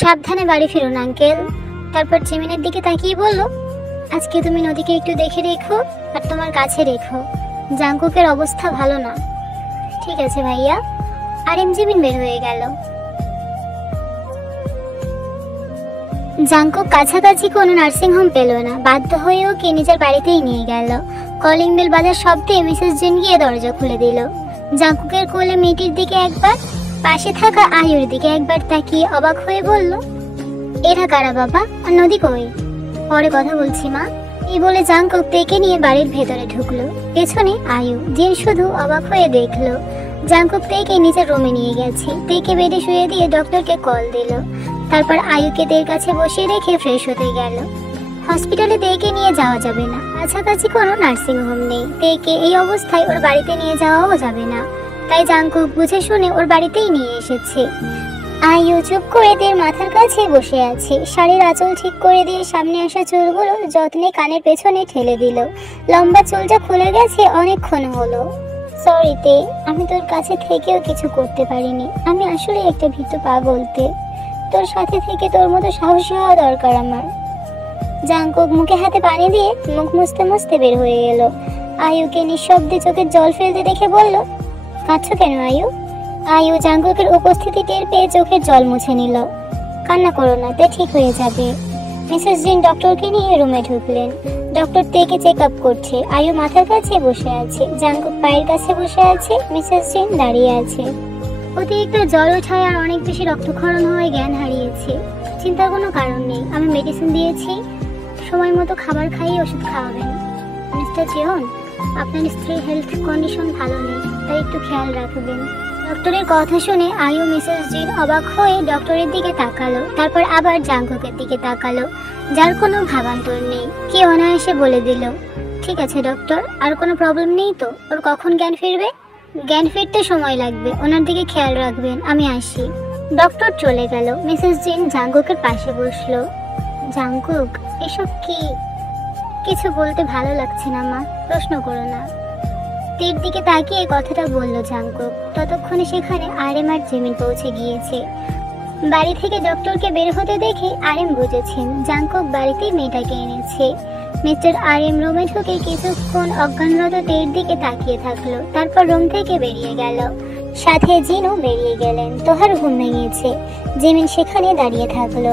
সাবধানে বাড়ি ফিরুন আঙ্কেল। তারপর জিমিনের দিকে তাকিয়ে বলল, আজকে তুমি নদীকে একটু দেখে রেখো আর তোমার কাছে রেখো, জাঙ্কুকের অবস্থা ভালো না। ঠিক আছে ভাইয়া। আর জিমিন বের হয়ে গেল। জাঙ্কুক কাছাকাছি কোনো নার্সিং হোম পেল না, বাধ্য হয়ে ওকে নিজের বাড়িতেই নিয়ে গেল। কলিং বেল বাজার শব্দে মিসেস জিন গিয়ে দরজা খুলে দিল। জাঙ্কুকের কোলে মেয়েটির দিকে একবার, পাশে থাকা আয়ুর দিকে একবার তাকিয়ে অবাক হয়ে বলল, এরা কারা বাবা, আর নদী কই? পরে কথা বলছি মা। এই বলে জাঙ্কুক তেকে নিয়ে বাড়ির ভেতরে ঢুকলো। পেছনে আয়ু। জিন শুধু অবাক হয়ে দেখলো। জাঙ্কুক তেকে নিজের রুমে নিয়ে গেছে। তেকে বেডে শুয়ে দিয়ে ডক্টরকে কল দিল। তারপর আয়ুকে তের কাছে বসিয়ে রেখে ফ্রেশ হতে গেল। হসপিটালে তেকে নিয়ে যাওয়া যাবে না, কাছাকাছি কোনো নার্সিং হোম নেই। তেকে এই অবস্থায় ওর বাড়িতে নিয়ে যাওয়াও যাবে না, তাই জাঙ্কুক বুঝে শুনে ওর বাড়িতেই নিয়ে এসেছে। আয়ু চুপ করে তের মাথার কাছে বসে আছে। শাড়ির আঁচল ঠিক করে দিয়ে সামনে আসা চুলগুলো যত্নে কানের পেছনে ঠেলে দিল। লম্বা চুলটা খুলে গেছে অনেকক্ষণ হলো। সরি তে, আমি তোর কাছে থেকেও কিছু করতে পারিনি। আমি আসলে একটা ভীতু পাগল তে। তোর সাথে থেকে তোর মতো সাহসী হওয়া দরকার আমার। জাঙ্কুক মুখে হাতে পানি দিয়ে মুখ মুছতে মুছতে বের হয়ে গেল। আয়ুকে নিঃশব্দে চোখের জল ফেলতে দেখে বলল, কাঁদছো কেন আয়ু? আয়ু জাঙ্কুকের উপস্থিতি টের পেয়ে চোখের জল মুছে নিল। কান্না করো না তে, ঠিক হয়ে যাবে। মিসেস জিন ডক্টরকে নিয়ে রুমে ঢুকলেন। ডক্টর তেকে চেক আপ করছে। আয়ু মাথার কাছে বসে আছে, জাঙ্কুক পায়ের কাছে বসে আছে, মিসেস জিন দাঁড়িয়ে আছে। অতিরিক্ত জ্বর ওঠায় আর অনেক বেশি রক্তক্ষরণ হয়ে জ্ঞান হারিয়েছে। চিন্তার কোনো কারণ নেই, আমি মেডিসিন দিয়েছি, সময় মতো খাবার খাইয়ে ওষুধ খাওয়াবেন। মিস্টার জিয়ন, আপনার স্ত্রীর হেলথ কন্ডিশন ভালো নেই, তাই একটু খেয়াল রাখবেন। ডক্টরের কথা শুনে আয়ু মিসেস জিন অবাক হয়ে ডক্টরের দিকে তাকালো, তারপর আবার জাঙ্কুকের দিকে তাকালো, যার কোনো ভাবান্তর নেই। কি অনায়াসে বলে দিল, ঠিক আছে ডক্টর, আর কোনো প্রবলেম নেই তো? ওর কখন জ্ঞান ফিরবে? জ্ঞান ফিরতে সময় লাগবে, ওনার দিকে খেয়াল রাখবেন, আমি আসি। ডক্টর চলে গেল। মিসেস জিন জাঙ্কুকের পাশে বসলো। জাঙ্কুক, এসব কি? কিছু বলতে ভালো লাগছে না মা, প্রশ্ন করো না। তের দিকে তাকিয়ে কথাটা বলল জাঙ্কুক। ততক্ষণে সেখানে আরএম আর জিমিন পৌঁছে গিয়েছে। বাড়ি থেকে ডক্টরকে বের হতে দেখে আরএম বুঝেছেন জাঙ্কুক বাড়িতেই মেয়েটাকে এনেছে। মিস্টার আরএম রুমে ঢুকে কিছুক্ষণ অজ্ঞানরত তের দিকে তাকিয়ে থাকলো, তারপর রুম থেকে বেরিয়ে গেল। সাথে জিনও বেরিয়ে গেলেন। তোহার ঘুম ভেঙেছে। জিমিন সেখানে দাঁড়িয়ে থাকলো।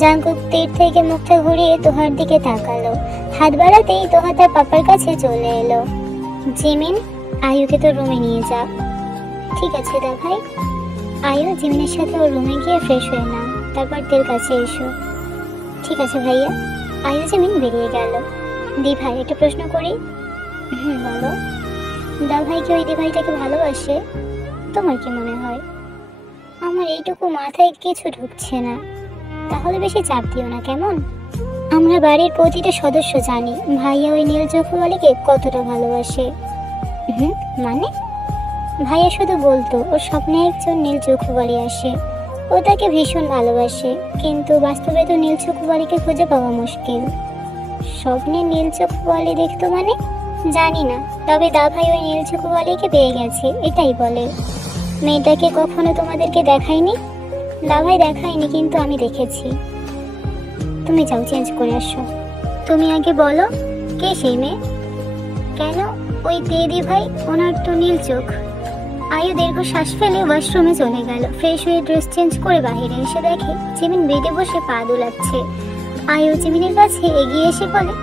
জাঙ্কুক তের থেকে মুখটা ঘুরিয়ে তোহার দিকে তাকালো। হাত বাড়াতেই তোহা তার পাপার কাছে চলে এলো। জিমিন, আয়ুকে তো রুমে নিয়ে যা। ঠিক আছে দা ভাই। আয়ু জিমিনের সাথে ওর রুমে গিয়ে ফ্রেশ হয়ে নাও, তারপর তের কাছে এসো। ঠিক আছে ভাইয়া। আয়ু জিমিন বেরিয়ে গেল। দি ভাই, একটা প্রশ্ন করি? বলো। দা ভাই কি ওই দি ভাইটাকে ভালোবাসে? তোমার কি মনে হয়? আমার এইটুকু মাথায় কিছু ঢুকছে না। তাহলে বেশি চাপ দিও না কেমন? আমরা বাড়ির প্রতিটা সদস্য জানি ভাইয়া ওই নীল চোখওয়ালিকে কতটা ভালোবাসে। মানে? ভাইয়া শুধু বলতো ওর স্বপ্নে একজন নীল চোখওয়ালি আসে, ও তাকে ভীষণ ভালোবাসে, কিন্তু বাস্তবে তো নীল চোখওয়ালিকে খুঁজে পাওয়া মুশকিল। স্বপ্নে নীল চোখওয়ালি দেখতো মানে? জানি না, তবে দা ভাই ওই নীল চোখওয়ালিকে পেয়ে গেছে, এটাই বলে। মেয়েটাকে কখনো তোমাদেরকে দেখায়নি? দা ভাই দেখায়নি, কিন্তু আমি দেখেছি। তুমি যাও, চেঞ্জ করে আসো। তুমি আগে বলো, কে সেই মেয়ে? কেন ওই দি ভাই, ওনার তো নীল চোখ। আয়ু দীর্ঘ শ্বাস ফেলে ওয়াশরুমে চলে গেল। ফ্রেশ হয়ে ড্রেস চেঞ্জ করে বাইরে এসে দেখে জিমিন বেডে বসে পা দুলাচ্ছে। আয়ু জিমিনের কাছে এগিয়ে এসে বলে,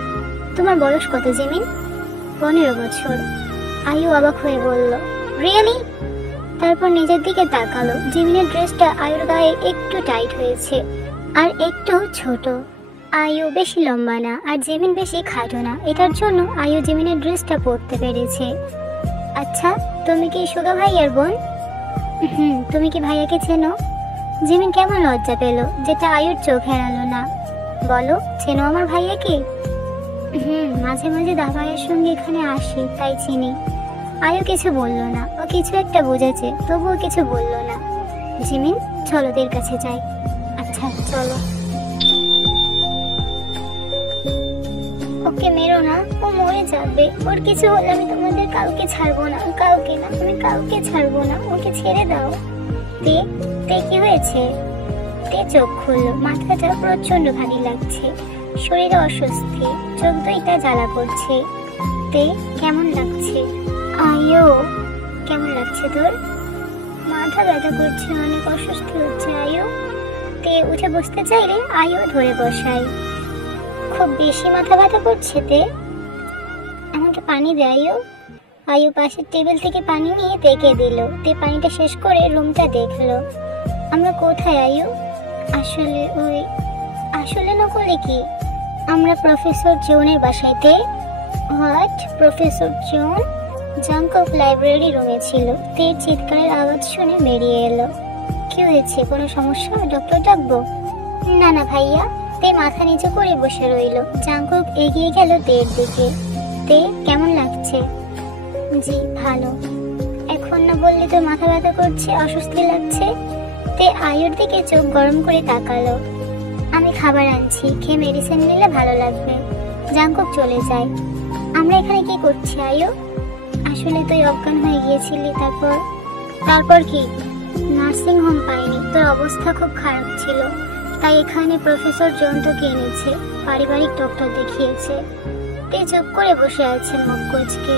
তোমার বয়স কত জিমিন? 15 বছর। আয়ু অবাক হয়ে বলল, রিয়েলি? তারপর নিজের দিকে তাকালো। জিমিনের ড্রেসটা আয়ুর গায়ে একটু টাইট হয়েছে আর একটু ছোট। আয়ু বেশি লম্বা না আর জিমিন বেশি খাটো না, এটার জন্য আয়ু জিমিনের ড্রেসটা পরতে পেরেছে। আচ্ছা, তুমি কি সুগা ভাইয়ার বোন? তুমি কি ভাইয়াকে চেনো? জিমিন কেমন লজ্জা পেল, যেটা আয়ুর চোখ এড়ালো না। বলো, চেনো আমার ভাইয়াকে? মাঝে মাঝে দা ভাইয়ের সঙ্গে এখানে আসি, তাই চিনি। আয়ু কিছু বলল না, ও কিছু একটা বুঝেছে, তবুও কিছু বলল না। জিমিন, চলো ওদের কাছে যাই। আচ্ছা চলো। ওকে মেরো না, ও মরে যাবে। ওর কিছু হলে আমি তোমাদের কাউকে ছাড়বো না, কাউকে না, আমি কাউকে ছাড়বো না। ওকে ছেড়ে দাও। তে কি হয়েছে? তে চোখ খুললো। মাথাটা প্রচন্ড ভারী লাগছে, শরীরে অস্বস্তি, চোখ দুইটা জ্বালা করছে। তে কেমন লাগছে? আয়ো কেমন লাগছে তোর? মাথা ব্যথা করছে, অনেক অস্বস্তি হচ্ছে আয়ো। তে উঠে বসতে চাইলে আয়ো ধরে বসায়। খুব বেশি মাথা ব্যথা করছে তে, আমাকে পানি দে আয়ো। আয়ু পাশের টেবিল থেকে পানি নিয়ে তেকে দিল। তে পানিটা শেষ করে রুমটা দেখলো। আমরা কোথায় আয়ু? আসলে নকলে কি? আমরা প্রফেসর জোনের বাসাইতে। হোয়াট? Professor John? জাঙ্কক লাইব্রেরি রুমে ছিল। তে চিৎকারের আওয়াজ শুনে বেরিয়ে এলো। কি হয়েছে, কোনো সমস্যা? ডক্টর ডাকবো? না না ভাইয়া। তে মাথা নিচু করে বসে রইল। জাঙ্কক এগিয়ে গেল তের দিকে। তে কেমন লাগছে? জি ভালো। এখন না বললে তো মাথা ব্যথা করছে, অস্বস্তি লাগছে। তে আয়ুর দিকে চোখ গরম করে তাকালো। আমি খাবার আনছি, খেয়ে মেডিসিন নিলে ভালো লাগবে। জাঙ্কক চলে যায়। আমরা এখানে কি করছি আয়ু? আসলে তুই অজ্ঞান হয়ে গিয়েছিলি, তারপর কি? নার্সিং হোম পাইনি, তোর অবস্থা খুব খারাপ ছিল, তাই এখানে প্রফেসর জন তোকে এনেছে। পারিবারিক ডক্টর দেখিয়েছে। তে চুপ করে বসে আছে মুখ কুঁচকে।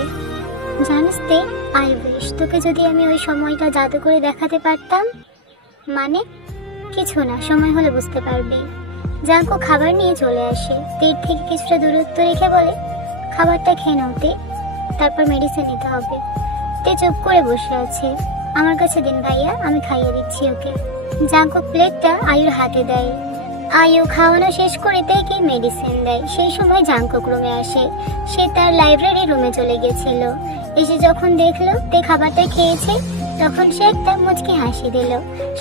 জানিস তে, আই উইশ তোকে যদি আমি ওই সময়টা জাদু করে দেখাতে পারতাম। মানে? কিছু না, সময় হলে বুঝতে পারবি। জাঙ্কু খাবার নিয়ে চলে আসে। তের থেকে কিছুটা দূরত্ব রেখে বলে, খাবারটা খেয়ে নাও তে, তারপর মেডিসিন নিতে হবে। তে চুপ করে বসে আছে। আমার কাছে দিন ভাইয়া, আমি খাইয়ে দিচ্ছি ওকে। জাঙ্কু প্লেটটা আয়ুর হাতে দেয়। আয়ু খাওয়ানো শেষ করে তেকে মেডিসিন দেয়। সেই সময় জাঙ্কুক রুমে আসে। সে তার লাইব্রেরি রুমে চলে গেছিল। এসে যখন দেখলো তে খাবারটা খেয়েছে, তখন সে একটা মুচকি হাসি দিল।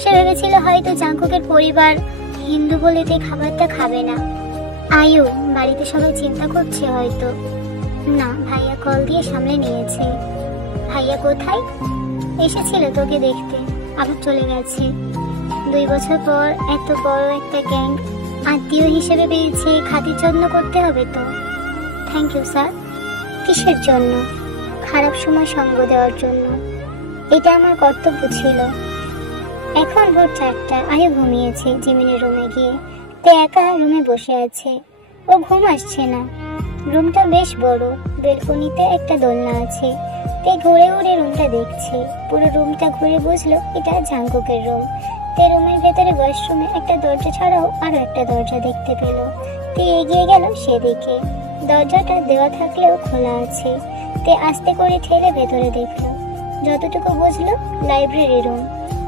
সে ভেবেছিল হয়তো জাঙ্কুকের পরিবার হিন্দু বলে তে খাবারটা খাবে না। আয়ু, বাড়িতে সবাই চিন্তা করছে হয়তো। না, ভাইয়া কল দিয়ে সামলে নিয়েছে। ভাইয়া কোথায়? এসেছিল তোকে দেখতে, আবার চলে গেছে। 2 বছর পর এত বড় একটা গ্যাং আত্মীয় হিসেবে পেয়েছে, খাতির যত্ন করতে হবে তো। Thank you sir. কিসের জন্য? খারাপ সময় সঙ্গ দেওয়ার জন্য। এটা আমার কর্তব্য ছিল। এখন ভোর 4টা। আয়ু ঘুমিয়েছে জিমিনের রুমে গিয়ে। তে একা রুমে বসে আছে। ও ঘুম আসছে না। রুমটা বেশ বড়, বেলকনিতে একটা দোলনা আছে। তে ঘুরে ঘুরে রুমটা দেখছে। পুরো রুমটা ঘুরে বুঝলো এটা জাঙ্কুকের রুম। তে রুমের ভেতরে ওয়াশরুমে একটা দরজা ছাড়াও আরো একটা দরজা দেখতে পেল। তে এগিয়ে গেল সেদিকে। দরজাটা দেওয়া থাকলেও খোলা আছে। তে আস্তে করে ঠেলে ভেতরে দেখলো। যতটুকু বুঝলো লাইব্রেরি রুম।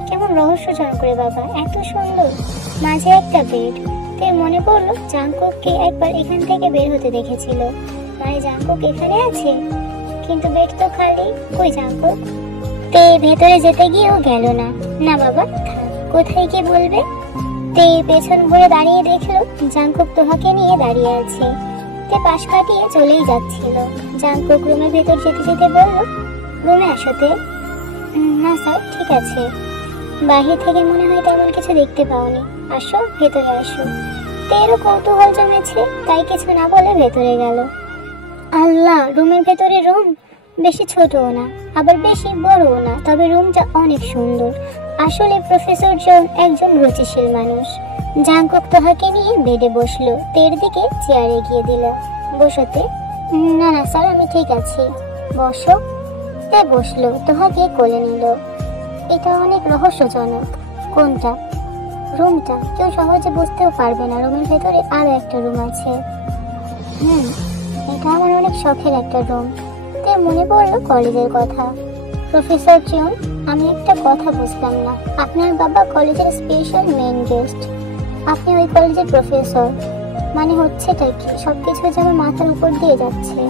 কেমন রহস্যজনক রে বাবা, এত সুন্দর, মাঝে একটা বেড। তে মনে পড়লো জাঙ্কুককে একবার এখান থেকে বের হতে দেখেছিল। মানে জাঙ্কুক এখানে আছে, কিন্তু বেড তো খালি। কই জাঙ্কুক? তে ভেতরে যেতে গিয়েও গেল না। না বাবা থাক, কোথায় গিয়ে বলবে। তে পেছন ঘুরে দাঁড়িয়ে দেখলো জাঙ্কুক তোহাকে নিয়ে দাঁড়িয়ে আছে। তে পাশ কাটিয়ে চলেই যাচ্ছিল। জাঙ্কুক রুমের ভেতর যেতে যেতে বলল, রুমে আসো তে। না স্যার, ঠিক আছে। বাহির থেকে মনে হয় তেমন কিছু দেখতে পাওনি, আসো ভেতরে আসো। তেরও কৌতূহল জমেছে, তাই কিছু না বলে ভেতরে গেল। আল্লাহ, রুমের ভেতরে রুম। বেশি ছোটও না, আবার বেশি বড়ও না, তবে রুমটা অনেক সুন্দর। আসলে প্রফেসর জন একজন রুচিশীল মানুষ। জাঙ্কুক তোহাকে নিয়ে বেডে বসলো। তের দিকে চেয়ার এগিয়ে দিল। বসতে? না না স্যার, আমি ঠিক আছি। বসো। তে বসলো। তোহাকে কোলে নিল। এটা অনেক রহস্যজনক। কোনটা? রুমটা কেউ সহজে বুঝতেও পারবে না। রুমের ভেতরে আরো একটা রুম আছে। এটা আমার অনেক শখের একটা রুম। তে মনে পড়লো কলেজের কথা। প্রফেসর জন, আমি একটা কথা বুঝলাম না। আপনার বাবা কলেজের স্পেশাল মেইন গেস্ট, আপনি ওই কলেজের প্রফেসর, মানে হচ্ছেটা কি? সবকিছু যেন মাথার উপর দিয়ে যাচ্ছে।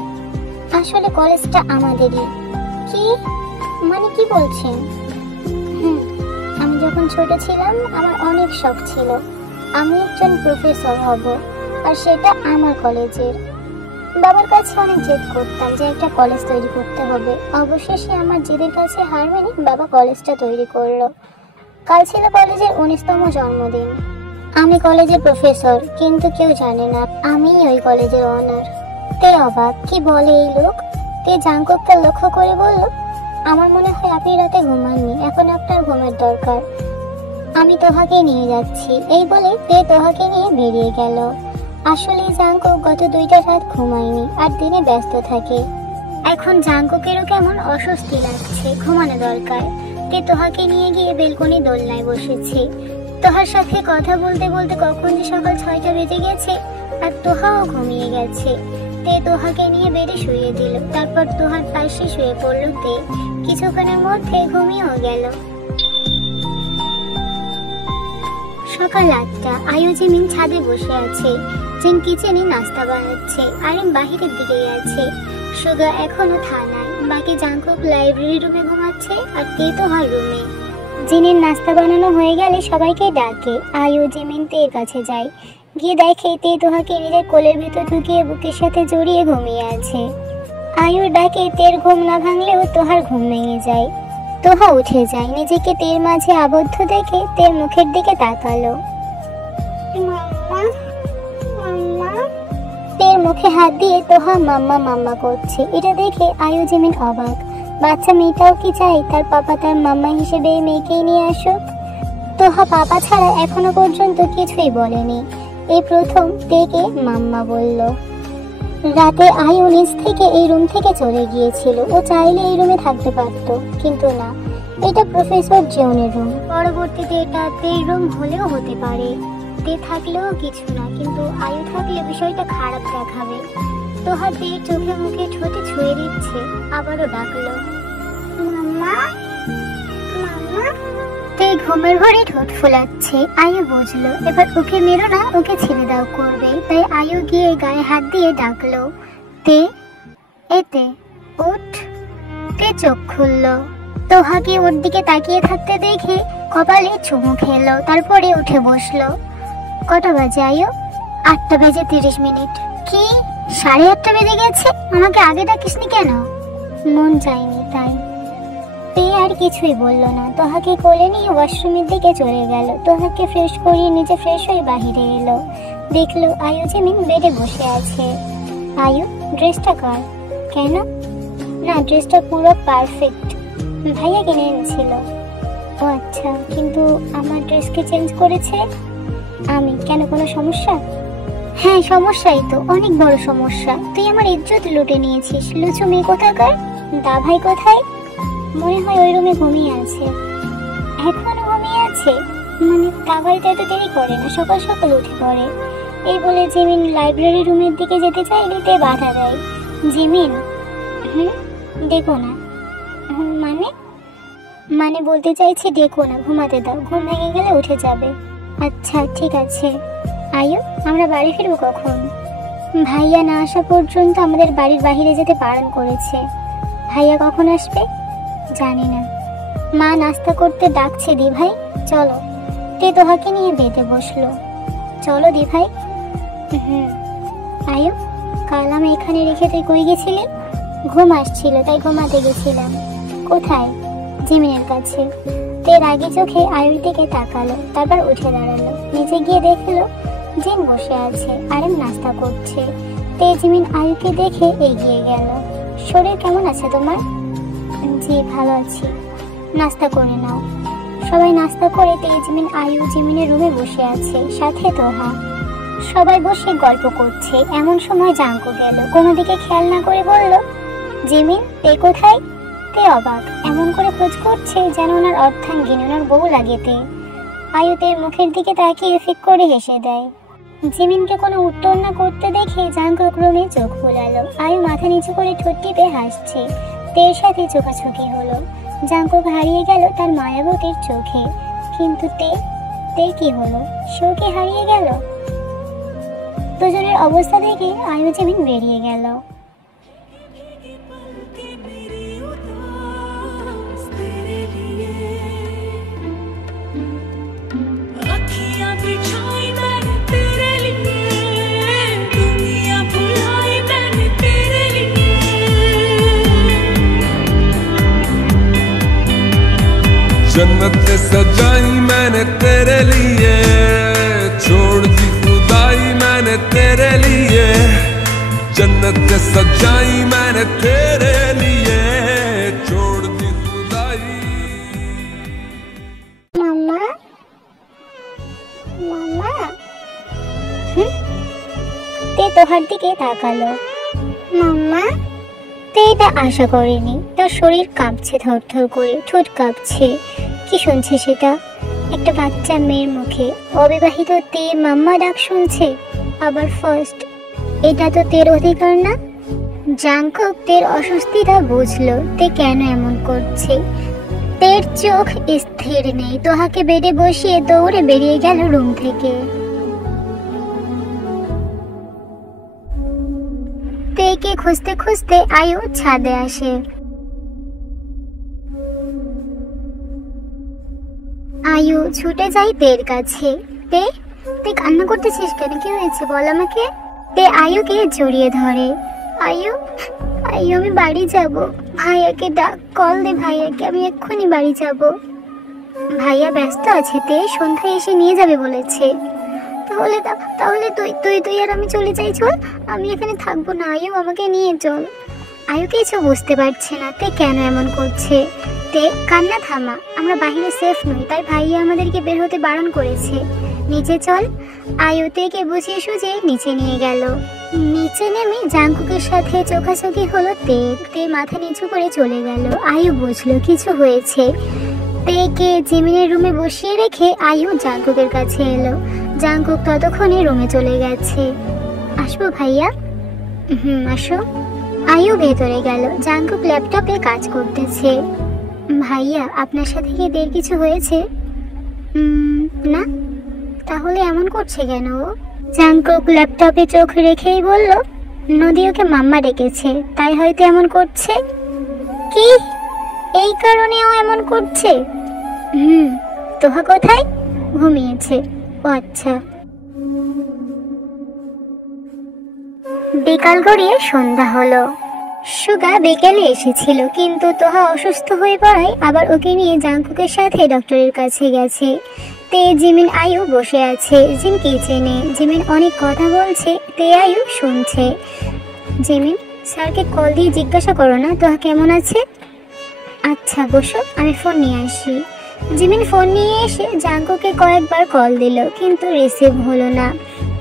আসলে কলেজটা আমাদেরই। কি মানে, কি বলছেন? আমি যখন ছোট ছিলাম আমার অনেক শখ ছিল আমি একজন প্রফেসর হব, আর সেটা আমার কলেজের। বাবার কাছে অনেক জেদ করতাম যে একটা কলেজ তৈরি করতে হবে। অবশেষে আমার জেদের কাছে হার মেনে বাবা কলেজটা তৈরি করলো। কাল ছিল কলেজের 19তম জন্মদিন। আমি কলেজের প্রফেসর, কিন্তু কেউ জানে না আমিই ওই কলেজের অনার। তে অবাক, কি বলে এই লোক? তে জাঙ্কুককে লক্ষ্য করে বলল, আমার মনে হয় আপনি রাতে ঘুমাননি, এখন আপনার ঘুমের দরকার। আমি তোহাকে নিয়ে যাচ্ছি, এই বলে তে তোহাকে নিয়ে বেরিয়ে গেল। আসলে জাঙ্কুক গত 2টা রাত ঘুমায়নি আর দিনে ব্যস্ত থাকে। এখন জাঙ্কুকেরও কেমন অস্বস্তি লাগছে, ঘুমানো দরকার। তে তোহাকে নিয়ে গিয়ে বেলকনি দোলনায় বসেছে। তোহার সাথে কথা বলতে বলতে কখন যে সকাল 6টা বেজে গেছে আর তোহাও ঘুমিয়ে গেছে। তে তোহাকে নিয়ে বেডে শুয়ে দিল, তারপর তোহার পাশে শুয়ে পড়ল তে। কিছুক্ষণের মধ্যে ঘুমিয়েও গেল। সকাল 8টা। আয়ু জিমিন ছাদে বসে আছে, জিন কিচেনে নাস্তা বানাচ্ছে, আরিম বাহিরের দিকে গেছে। সুগা এখনো থানায়, বাকি জাঙ্কুক লাইব্রেরি রুমে ঘুমাচ্ছে আর তে তোহার রুমে। জিনের নাস্তা বানানো হয়ে গেলে সবাইকে ডাকে। আয়ু জিমিন তের কাছে যায়, গিয়ে দেখে তে তোহাকে নিজের কোলের ভেতর ঢুকিয়ে বুকের সাথে জড়িয়ে ঘুমিয়ে আছে। আয়ুর ডাকে তের ঘুম না ভাঙলেও তোহার ঘুম ভেঙে যায়। তোহা উঠে যায়, নিজেকে তের মাঝে আবদ্ধ দেখে তের মুখের দিকে তাকালো। তের মুখে হাত দিয়ে তোহা মাম্মা মাম্মা করছে। এটা দেখে আয়ু জিমিন অবাক। বাচ্চা মেয়েটাও কি চাই তার পাপা তার মাম্মা হিসেবে এই মেয়েকেই নিয়ে আসুক? তোহা পাপা ছাড়া এখনো পর্যন্ত কিছুই বলেনি, এই প্রথম তেকে মাম্মা বলল। রাতে আয়ু নিজ থেকে এই রুম থেকে চলে গিয়েছিল। ও চাইলে এই রুমে থাকতে পারত, কিন্তু না, এটা প্রফেসর জিওনের রুম। পরবর্তীতে এটা তের রুম হলেও হতে পারে। তে থাকলেও কিছু না, কিন্তু আয়ু থাকলে বিষয়টা খারাপ দেখাবে। তোহা তের চোখে মুখে ঠোঁটে ছুঁয়ে দিচ্ছে, আবারও ডাকলো মাম্মা মাম্মা। তে ঘুমের ঘরে ঠোঁট ফোলাচ্ছে। আয়ু বুঝলো এবার ওকে মেরো না, ওকে ছেড়ে দাও করবে। তাই আয়ু গিয়ে গায়ে হাত দিয়ে ডাকলো তে, এতে ওঠ। তে চোখ খুললো। তোহাকে ওর দিকে তাকিয়ে থাকতে দেখে কপালে চুমু খেলো, তারপরে উঠে বসলো। কটা বাজে আয়ু? 8টা বেজে 30 মিনিট। কি 8:30 বেজে গেছে? আমাকে আগে ডাকিসনি কেন? মন চাইনি তাই। তে আর কিছুই বললো না, তোহাকে কোলে নিয়ে ওয়াশরুমের দিকে চলে গেল। তোহাকে ফ্রেশ করিয়ে নিজে ফ্রেশ হয়ে বাহিরে এলো, দেখলো আয়ু জিমিন বেডে বসে আছে। আয়ু, ড্রেসটা কর। কেন? না, ড্রেসটা পুরো পারফেক্ট, ভাইয়া কিনে এনেছিল। ও আচ্ছা, কিন্তু আমার ড্রেসকে চেঞ্জ করেছে আমি, কেন কোনো সমস্যা? হ্যাঁ সমস্যাই তো, অনেক বড় সমস্যা। তুই আমার ইজ্জত লুটে নিয়েছিস, লুচু মেয়ে কোথাকার। দা ভাই কোথায়? মনে হয় ওই রুমে ঘুমিয়ে আছে। এখনো ঘুমিয়ে আছে? মানে দা ভাই তো এত দেরি করে না, সকাল সকাল উঠে পড়ে। এই বলে জিমিন লাইব্রেরি রুমের দিকে যেতে চাইলে তে বাধা দেয়। জিমিন, দেখো না। মানে বলতে চাইছি দেখো না, ঘুমাতে দাও, ঘুম ভেঙে গেলে উঠে যাবে। আচ্ছা ঠিক আছে। আয়ু, আমরা বাড়ি ফিরবো কখন? ভাইয়া না আসা পর্যন্ত আমাদের বাড়ির বাইরে যেতে বারণ করেছে। ভাইয়া কখন আসবে জানি না। মা নাস্তা করতে ডাকছে দি ভাই, চলো। তে তোহাকে নিয়ে বেঁধে বসলো। চলো দি ভাই। আয়ু, কাল আমি এখানে রেখে তুই কই গেছিলি? ঘুম আসছিল তাই ঘুমাতে গেছিলাম। কোথায়? জিমিনের কাছে। তে রাগী চোখে আয়ুর দিকে তাকালো, তারপর উঠে দাঁড়ালো। নিচে গিয়ে দেখলো জিন বসে আছে, আরেম নাস্তা করছে। তে জিমিন আয়ুকে দেখে এগিয়ে গেল। শরীর কেমন আছে তোমার? জি ভালো আছি। নাস্তা করে নাও। সবাই নাস্তা করে তে জিমিন আয়ু জিমিনের রুমে বসে আছে, সাথে তোহা। সবাই বসে গল্প করছে। এমন সময় জাঙ্কু গেল, কোনো দিকে খেয়াল না করে বলল, জিমিন তে কোথায়? তে অবাক, এমন করে খোঁজ করছে যেন ওনার অর্ধাঙ্গিনী, ওনার বউ লাগে তে। আয়ুতের মুখের দিকে তাকিয়ে ফিক করে হেসে দেয়। জিমিনকে কোনো উত্তর না করতে দেখে জাঙ্কুক রুমে চোখ ফুলালো। আয়ু মাথা নিচু করে ঠোঁট টিপে হাসছে। তের সাথে চোখাচোখি হলো। জাঙ্কুক হারিয়ে গেল তার মায়াবতীর চোখে। কিন্তু তে কি হলো? সেও কি হারিয়ে গেল? দুজনের অবস্থা দেখে আয়ু জিমিন বেরিয়ে গেল। जन्नत सजाई मैंने तेरे लिए, छोड़ दी खुदाई मैंने तेरे लिए। जन्नत सजाई मैंने तेरे लिए, छोड़ दी खुदाई। মাম্মা দিকে তাকালো। মাম্মা? তে এটা আশা করেনি। তার শরীর কাঁপছে থরথর করে, ঠোঁট কাঁপছে। কি শুনছে সেটা? একটা বাচ্চা মেয়ের মুখে অবিবাহিত তে মাম্মা ডাক শুনছে, আবার ফার্স্ট। এটা তো তের অধিকার না। জাংকুক তের অস্বস্তিটা বুঝলো, তে কেন এমন করছে। তের চোখ স্থির নেই। তোহাকে বেডে বসিয়ে দৌড়ে বেরিয়ে গেল রুম থেকে। তেকে খুঁজতে খুঁজতে আয়ু ছাদে আসে। আয়ু ছুটে যায় তের কাছে। তে তে কান্না করতেছিস কেন? কি হয়েছে বল আমাকে। তে আয়ুকে জড়িয়ে ধরে। আয়ু আয়ু আমি বাড়ি যাব। ভাইয়াকে ডাক, কল দে ভাইয়াকে, আমি এক্ষুনি বাড়ি যাব। ভাইয়া ব্যস্ত আছে তে, সন্ধ্যায় এসে নিয়ে যাবে বলেছে। তাহলে তাহলে তুই তুই তুই আর আমি চলে যাই, চল। আমি এখানে থাকবো না, আয়ু আমাকে নিয়ে চল। আয়ু কিছু বুঝতে পারছে না তে কেন এমন করছে। তে কান্না থামা, আমরা বাইরে সেফ নই, তাই ভাইয়া আমাদেরকে বের হতে বারণ করেছে। নিচে চল। আয়ু তেকে বুঝিয়ে সুঝিয়ে নিচে নিয়ে গেল। নিচে নেমে জাংকুকের সাথে চোখাচোখি হলো তে। তে মাথা নিচু করে চলে গেল। আয়ু বুঝলো কিছু হয়েছে। তেকে জিমিনের রুমে বসিয়ে রেখে আয়ু জাংকুকের কাছে এলো। জাংকুক ততক্ষণে রুমে চলে গেছে। আসবো ভাইয়া? আসো। আয়ু ভেতরে গেল। জাংকুক ল্যাপটপে কাজ করতেছে। ভাইয়া আপনার সাথে কি দের কিছু হয়েছে? না। তাহলে এমন করছে কেন ও? জাংকুক ল্যাপটপে চোখ রেখেই বলল, নদী ওকে মাম্মা ডেকেছে, তাই হয়তো এমন করছে। কি? এই কারণে ও এমন করছে? তোহা কোথায়? ঘুমিয়েছে। ও আচ্ছা। বিকাল গড়িয়ে সন্ধ্যা হলো। সুগা বিকেলে এসেছিল, কিন্তু তোহা অসুস্থ হয়ে পড়ায় আবার ওকে নিয়ে জাংকুকের সাথে ডক্টরের কাছে গেছে। তে জিমিন আয়ু বসে আছে। জিম কিচেনে। জিমিন অনেক কথা বলছে, তে আয়ু শুনছে। জিমিন, স্যারকে কল দিয়ে জিজ্ঞাসা করো না তোহা কেমন আছে। আচ্ছা বসো, আমি ফোন নিয়ে আসি। জিমিন ফোন নিয়ে এসে জাংকুকে কয়েকবার কল দিল, কিন্তু রিসিভ হলো না।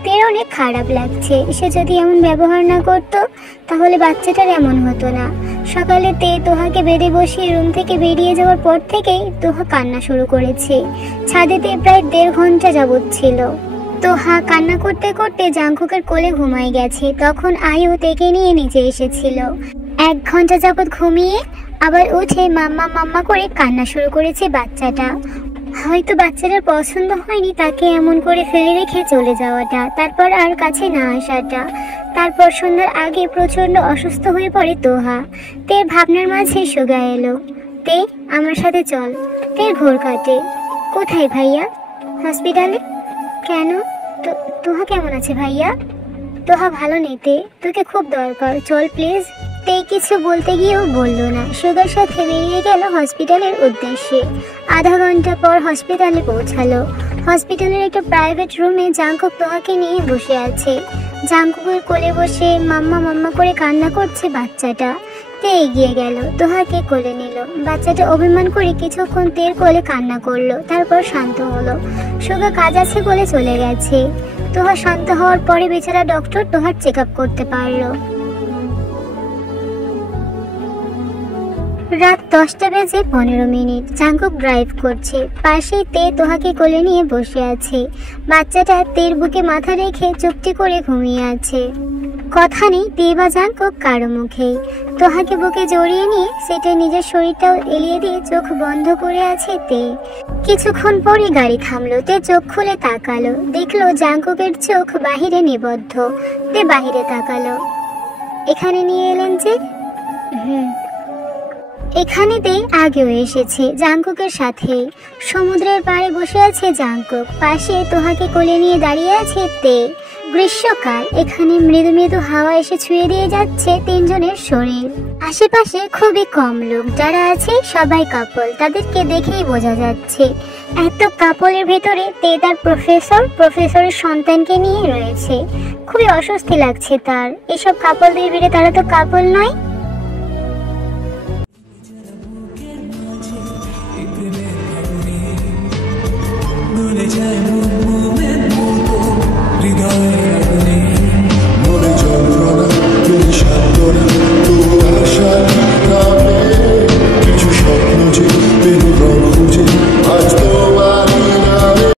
তের অনেক খারাপ লাগছে। সে যদি এমন ব্যবহার না করতো তাহলে বাচ্চাটার এমন হতো না। সকালে তে তোহাকে বেডে বসিয়ে রুম থেকে বেরিয়ে যাওয়ার পর থেকেই তোহা কান্না শুরু করেছে। ছাদেতে প্রায় 1.5 ঘন্টা যাবৎ ছিল। তোহা কান্না করতে করতে জাংকুকের কোলে ঘুমায় গেছে। তখন আয়ু তেকে নিয়ে নিচে এসেছিল। 1 ঘন্টা যাবৎ ঘুমিয়ে আবার উঠে মাম্মা মাম্মা করে কান্না শুরু করেছে বাচ্চাটা। হয়তো বাচ্চাটার পছন্দ হয়নি তাকে এমন করে ফেলে রেখে চলে যাওয়াটা, তারপর আর কাছে না আসাটা। তারপর সন্ধ্যার আগে প্রচন্ড অসুস্থ হয়ে পড়ে তোহা। তের ভাবনার মাঝে সুগা এলো। তে আমার সাথে চল। তের ঘোর কাটে। কোথায় ভাইয়া? হসপিটালে। কেন? তোহা কেমন আছে ভাইয়া? তোহা ভালো নেই তে, তোকে খুব দরকার, চল প্লিজ। তে কিছু বলতে গিয়েও বলল না। সুগার সাথে বেরিয়ে গেল হসপিটালের উদ্দেশ্যে। আধা ঘন্টা পর হসপিটালে পৌঁছালো। হসপিটালের একটা প্রাইভেট রুমে জাংকুক তোহাকে নিয়ে বসে আছে। জাংকুকের কোলে বসে মাম্মা মাম্মা করে কান্না করছে বাচ্চাটা। তে এগিয়ে গেল, তোহাকে কোলে নিল। বাচ্চাটা অভিমান করে কিছুক্ষণ তের কোলে কান্না করলো, তারপর শান্ত হলো। সুগা কাজ আছে বলে চলে গেছে। তোহা শান্ত হওয়ার পরে বেচারা ডক্টর তোহার চেক আপ করতে পারলো। রাত 10:15 জাংকুক ড্রাইভ করছে। পাশেই তে তোহাকে কোলে নিয়ে বসে আছে। বাচ্চাটা তের বুকে মাথা রেখে চুপটি করে ঘুমিয়ে আছে। কথা নেই তে বা জাংকুক কারো মুখেই। তোহাকে বুকে জড়িয়ে নিয়ে সেটা নিজের শরীরটাও এলিয়ে দিয়ে চোখ বন্ধ করে আছে তে। কিছুক্ষণ পরে গাড়ি থামলো। তে চোখ খুলে তাকালো, দেখলো জাংকুকের চোখ বাহিরে নিবদ্ধ। তে বাহিরে তাকালো। এখানে নিয়ে এলেন যে? এখানেতেই আগেও এসেছে জাংকুকের সাথে। সমুদ্রের পাড়ে বসে আছে জাংকুক, পাশে তোহাকে কোলে নিয়ে দাঁড়িয়ে আছে তে। গ্রীষ্মকাল, এখানে মৃদু মৃদু হাওয়া এসে ছুঁয়ে দিয়ে যাচ্ছে তিনজনের শরীর। আশেপাশে খুবই কম লোক, যারা আছে সবাই কাপল, তাদেরকে দেখেই বোঝা যাচ্ছে। এত কাপলের ভেতরে তে তার প্রফেসরের সন্তানকে নিয়ে রয়েছে। খুবই অস্বস্তি লাগছে তার। এসব কাপলদের ভিড়ে তারা তো কাপল নয়।